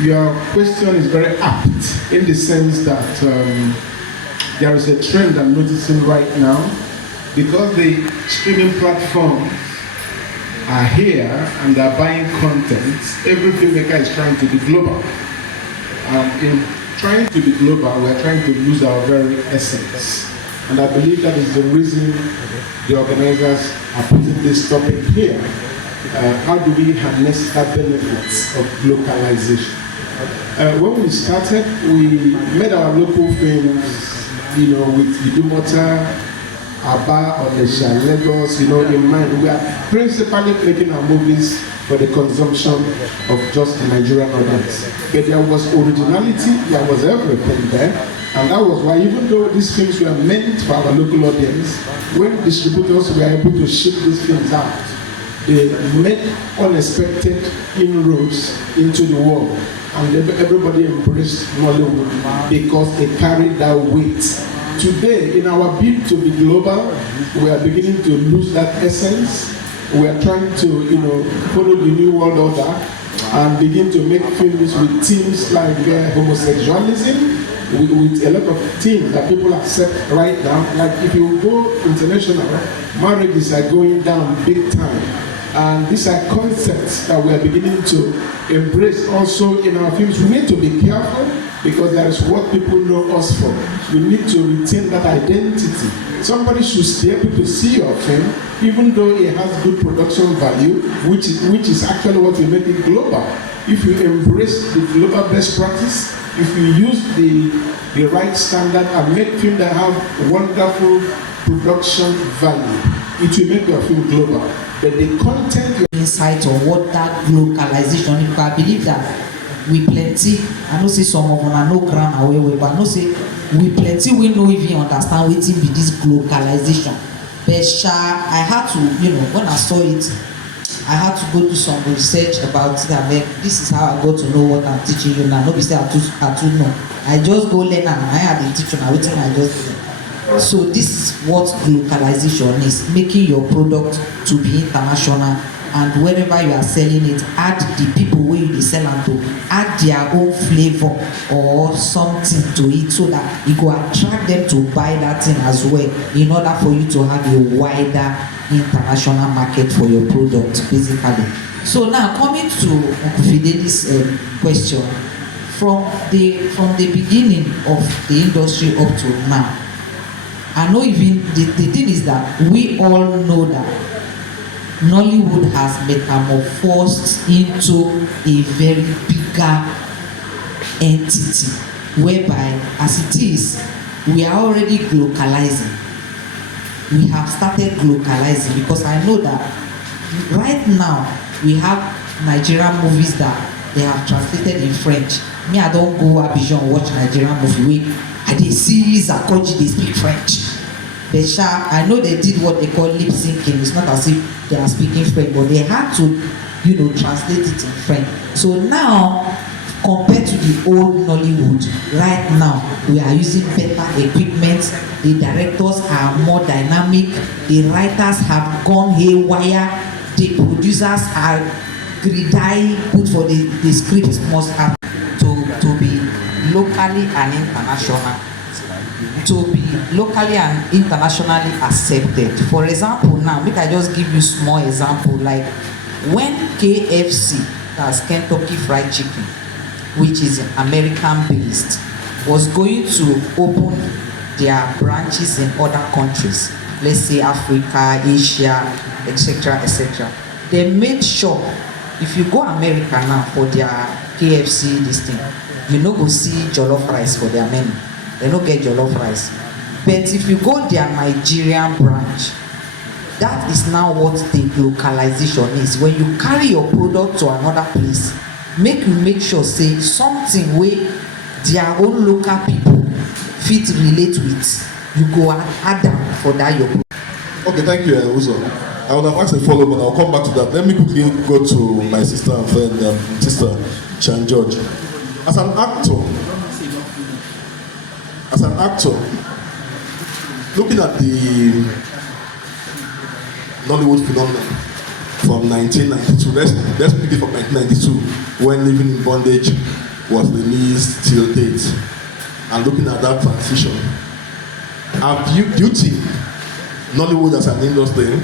Your question is very apt in the sense that there is a trend I'm noticing right now because the streaming platforms are here and they're buying content. Every filmmaker is trying to be global. And in trying to be global, we're trying to lose our very essence. And I believe that is the reason the organizers are putting this topic here. How do we harness the benefits of localization? When we started, we made our local films, with Idumota, Aba, Onisha, Lagos, in mind. We are principally making our movies for the consumption of just the Nigerian audience. But there was originality, there was everything there. And that was why, even though these films were meant for our local audience, when distributors were able to ship these films out, they made unexpected inroads into the world. And everybody embraced Nollywood because they carried that weight. Today, in our bid to be global, we are beginning to lose that essence. We are trying to, follow the new world order and begin to make films with themes like homosexualism, with a lot of themes that people accept right now. Like if you go international, marriages are going down big time. And these are concepts that we are beginning to embrace also in our films. We need to be careful because that is what people know us for. We need to retain that identity. Somebody should be able to see your film, even though it has good production value, which is actually what will make it global. If you embrace the global best practice, if you use the right standard and make films that have wonderful production value, it will make your film global. But the content insight on what that localization, if I believe that we plenty, I know say some of them are no ground away, but I know say we plenty we no even understand what be this localization. But I had to, when I saw it, I had to go do some research about it. And this is how I got to know what I'm teaching you now. Nobody say I too know. I just go learn and I had the teacher and everything I just learn. So this is what localization is, making your product to be international, and wherever you are selling it, add the people where you sell them to, add their own flavor or something to it so that it will attract them to buy that thing as well, in order for you to have a wider international market for your product, basically. So now coming to Fideli's question, from the beginning of the industry up to now, I know even the thing is that we all know that Nollywood has metamorphosed into a very bigger entity, whereby as it is, we are already globalizing. We have started globalizing because I know that right now we have Nigerian movies that they have translated in French. Me, I don't go Abidjan watch Nigerian movie. I did see Zakoji, they speak French. But I know they did what they call lip syncing. It's not as if they are speaking French, but they had to, translate it in French. So now, compared to the old Nollywood, right now we are using better equipment. The directors are more dynamic. The writers have gone haywire. The producers are greedy. Put for the script must have to be locally and international. To be locally and internationally accepted. For example, now make I just give you small example, like when KFC, that's Kentucky Fried Chicken, which is American based, was going to open their branches in other countries, let's say Africa, Asia, etc., etc. They made sure, if you go America now for their KFC this thing, you no go see jollof rice for their menu. They don't get jollof rice. But if you go their Nigerian branch, that is now what the localization is. When you carry your product to another place, make sure say something where their own local people fit relate with. You go and add them for that your product. Okay, thank you, Uzo. I would have asked a follow-up, but I'll come back to that. Let me quickly go to my sister and friend, Sister Chan George. As an actor, looking at the Nollywood phenomenon from 1992, let's pick it from 1992, when living in bondage was released till date, and looking at that transition, do you think Nollywood as an industry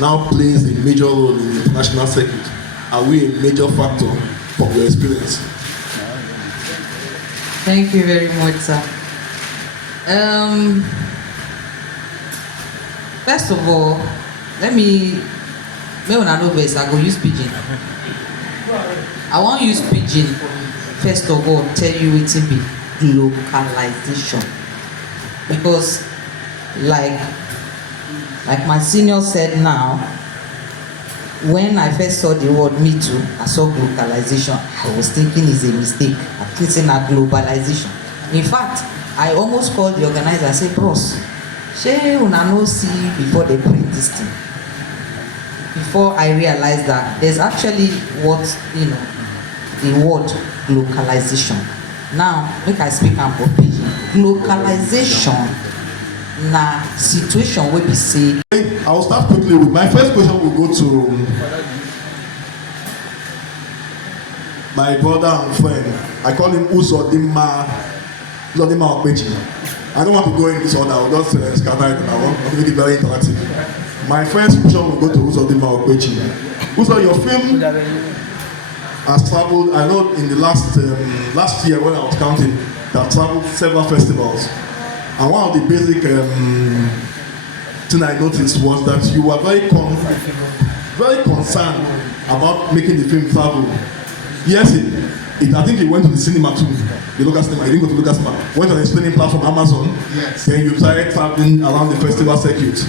now plays a major role in the international circuit? Are we a major factor from your experience? Thank you very much, sir. First of all, me when I know best, I go use pidgin. I want use pidgin. First of all, tell you wetin be localization, because like my senior said now, when I first saw the word Me Too, I saw globalization. I was thinking it's a mistake. I'm thinking a globalization. In fact, I almost called the organizer and said, "Bros, shey una no see before they print this thing." Before I realized that there's actually what, the word localization. Now, make I speak am for pidgin. Localization na situation wey be say. I will start quickly with my first question. Will go to my brother and friend. I call him Uzodinma Okpechi. I don't want to go in this order. I will just scatter it. I want to make it very interactive. My first question will go to Uzodinma Okpechi. Uzo, your film has traveled. I know in the last year when I was counting, they have traveled several festivals. And one of the basic thing I noticed was that you were very concerned about making the film travel. Yes, I think you went to the cinema too, the local cinema. You didn't go to the local cinema. Went on a streaming platform, Amazon. Yes. Then you started traveling around the festival circuit.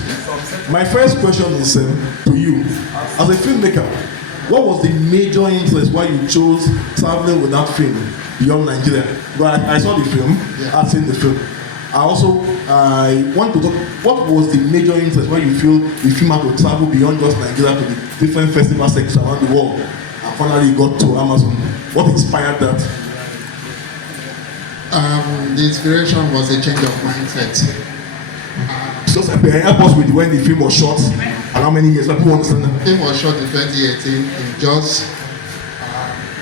My first question is to you, as a filmmaker, what was the major interest why you chose traveling with that film beyond Nigeria? Well, I saw the film. Yeah. I've seen the film. I want to talk, what was the major interest why you feel the film had to travel beyond just Nigeria to the different festival sectors around the world, and finally got to Amazon? What inspired that? The inspiration was a change of mindset. Just help us with when the film was shot and how many years? People understand that. The film was shot in 2018 in Jos.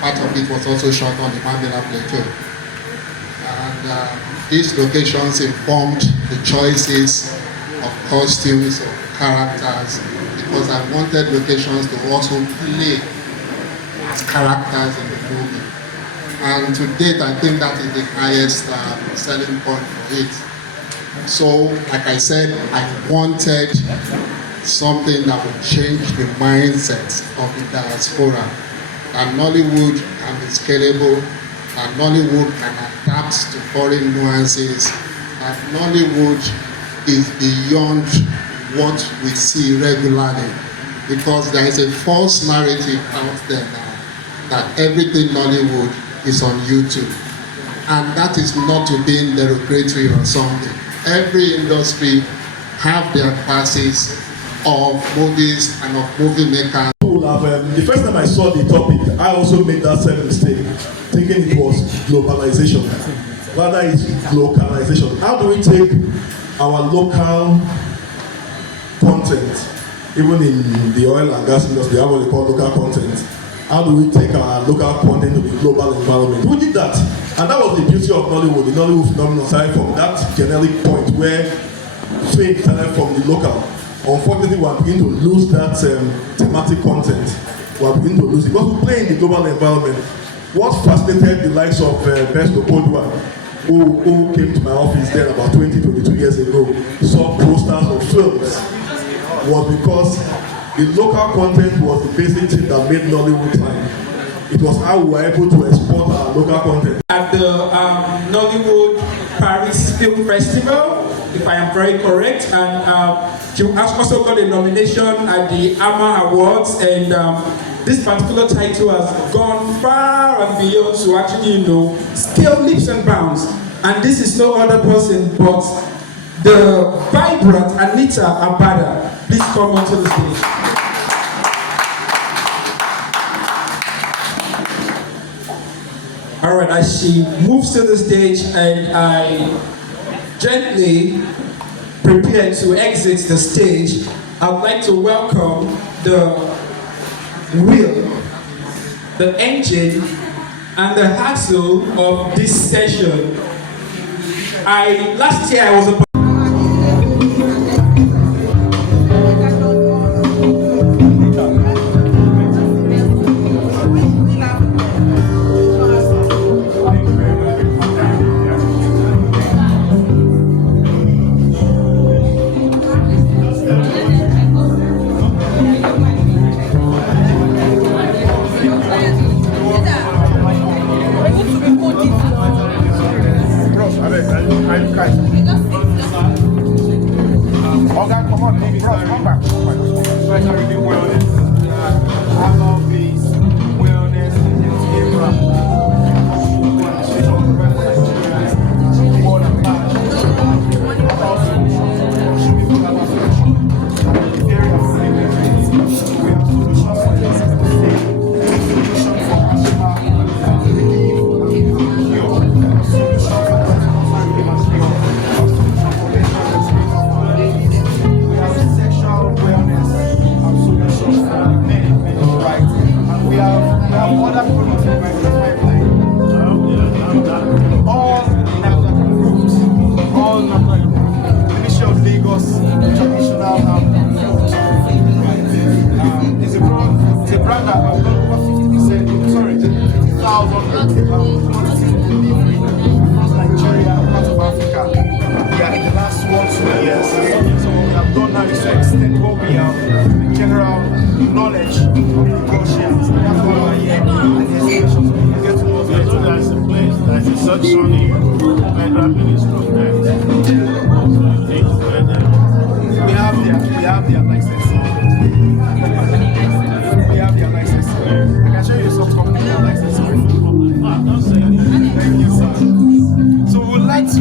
Part of it was also shot on the Mandela Plateau. And these locations informed the choices of costumes or characters, because I wanted locations to also play as characters in the movie. And to date, I think that is the highest selling point for it. So, like I said, I wanted something that would change the mindset of the diaspora. And Nollywood can be scalable, and Nollywood can adapt to foreign nuances, and Nollywood is beyond what we see regularly, because there is a false narrative out there now that everything Nollywood is on YouTube, and that is not to be derogatory or something. Every industry have their classes of movies and of movie makers. The first time I saw the topic, I also made that same mistake, thinking it was globalization. Rather, it's localization. How do we take our local content, even in the oil and gas industry, how we call local content? How do we take our local content to the global environment? We did that, and that was the beauty of Nollywood. The Nollywood phenomenon started from that generic point where fame started from the local. Unfortunately, we are beginning to lose that thematic content. We are beginning to lose it because we play in the global environment. What fascinated the likes of Best Opodua, who came to my office then about 22 years ago, saw posters of films, was because the local content was the basic thing that made Nollywood time. It was how we were able to export our local content. At the Nollywood Paris Film Festival, if I am very correct, and she also got a nomination at the AMA Awards, and this particular title has gone far and beyond to actually, scale leaps and bounds. And this is no other person but the vibrant Anita Abada. Please come onto the stage. All right, as she moves to the stage, and I gently prepare to exit the stage, I'd like to welcome the wheel, the engine, and the hassle of this session. Last year I was a Nigeria, part of Africa. We are in the last 1-2 years. So what we have done now is to extend what we have, the general knowledge of the Gaussians. That's why we are here. And the exhibition, so we can get to know better. So there's a place, there's a section in Federal Ministry of Health. We have their license. We have their license. I can show you some company license. Thank you, sir. So we'd like to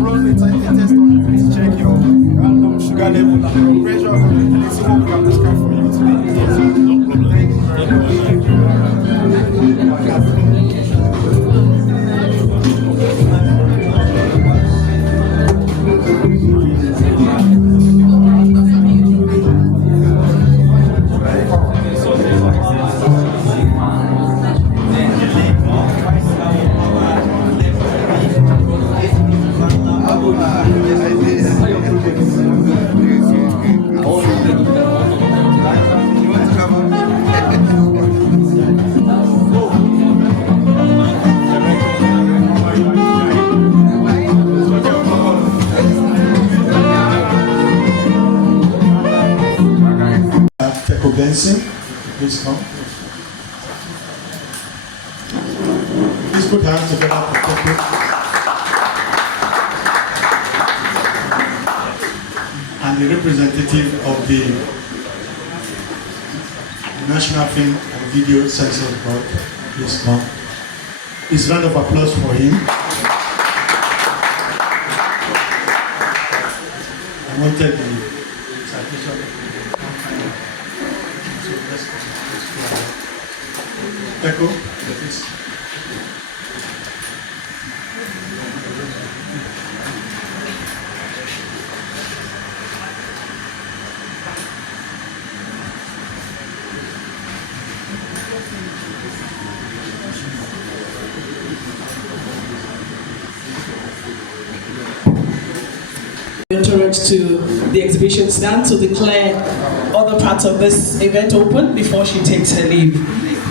run a test on you to check your random sugar level and your pressure and see what we can prescribe for you today. Yes, sir. No problem. Thank you very much. Thank you. Please come. Please put hands together for Teco. And the representative of the National Film and Video Censors Board, please come. Please round of applause for him. I wanted the citation. Teco, please. Entourage to the exhibition stand to declare other parts of this event open before she takes her leave.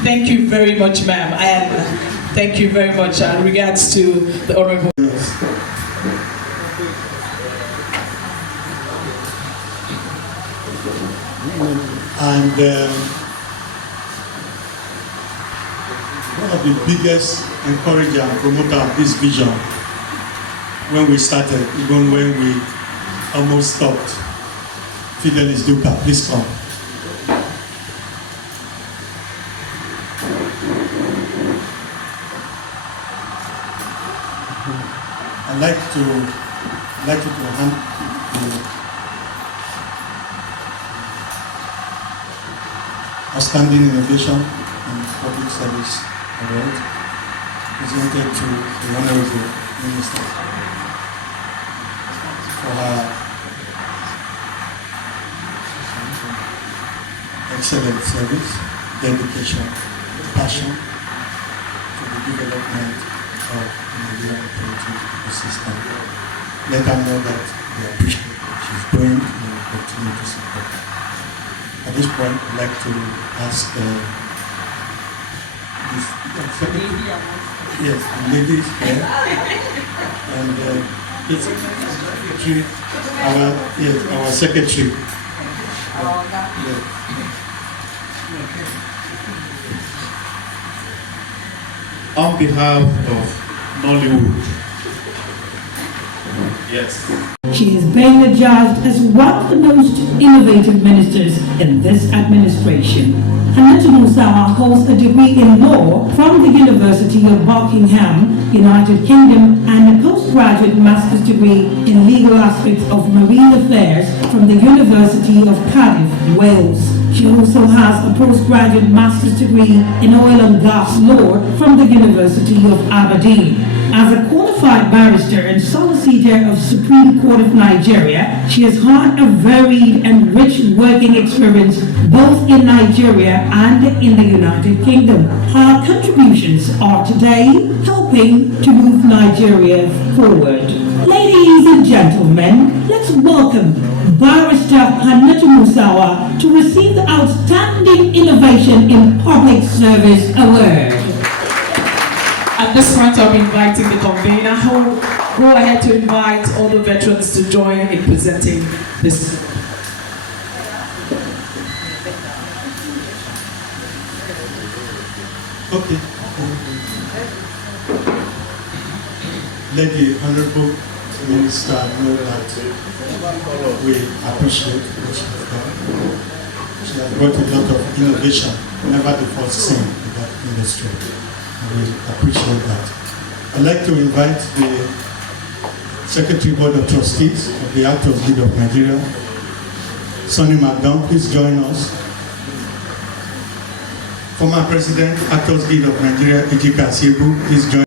Thank you very much, ma'am, and thank you very much in regards to the Honorable. And one of the biggest encourager and promoter of this vision when we started, even when we almost stopped, Fidelis Duca, please come. I'd like you to hand the Outstanding Innovation in Public Service Award presented to the Honorable Minister for her excellent service, dedication, passion to the development of the Nigerian political system. Let her know that we appreciate what she's doing and will continue to support her. At this point, I'd like to ask this secretary. Yes, the lady is here. And this secretary, our secretary. Yes. On behalf of Nollywood, yes. She is being adjudged as one of the most innovative ministers in this administration. Hannatu Musawa holds a degree in law from the University of Buckingham, United Kingdom, and a postgraduate master's degree in legal aspects of marine affairs from the University of Cardiff, Wales. She also has a postgraduate master's degree in oil and gas law from the University of Aberdeen. As a qualified barrister and solicitor of Supreme Court of Nigeria, she has had a varied and rich working experience both in Nigeria and in the United Kingdom. Her contributions are today helping to move Nigeria forward. Ladies and gentlemen, let's welcome Barrister Hannatu Musawa to receive the Outstanding Innovation in Public Service Award. At this point, I'll be inviting the convener who will go ahead to invite all the veterans to join in presenting this. Okay. Lady Honorable Minister, I know that we appreciate what she has done. She has brought a lot of innovation, never before seen in that industry. We appreciate that. I'd like to invite the Secretary Board of Trustees of the Actors Guild of Nigeria, Sonny McDonald, please join us. Former President, Actors Guild of Nigeria, Ejika Asiegbu, please join us.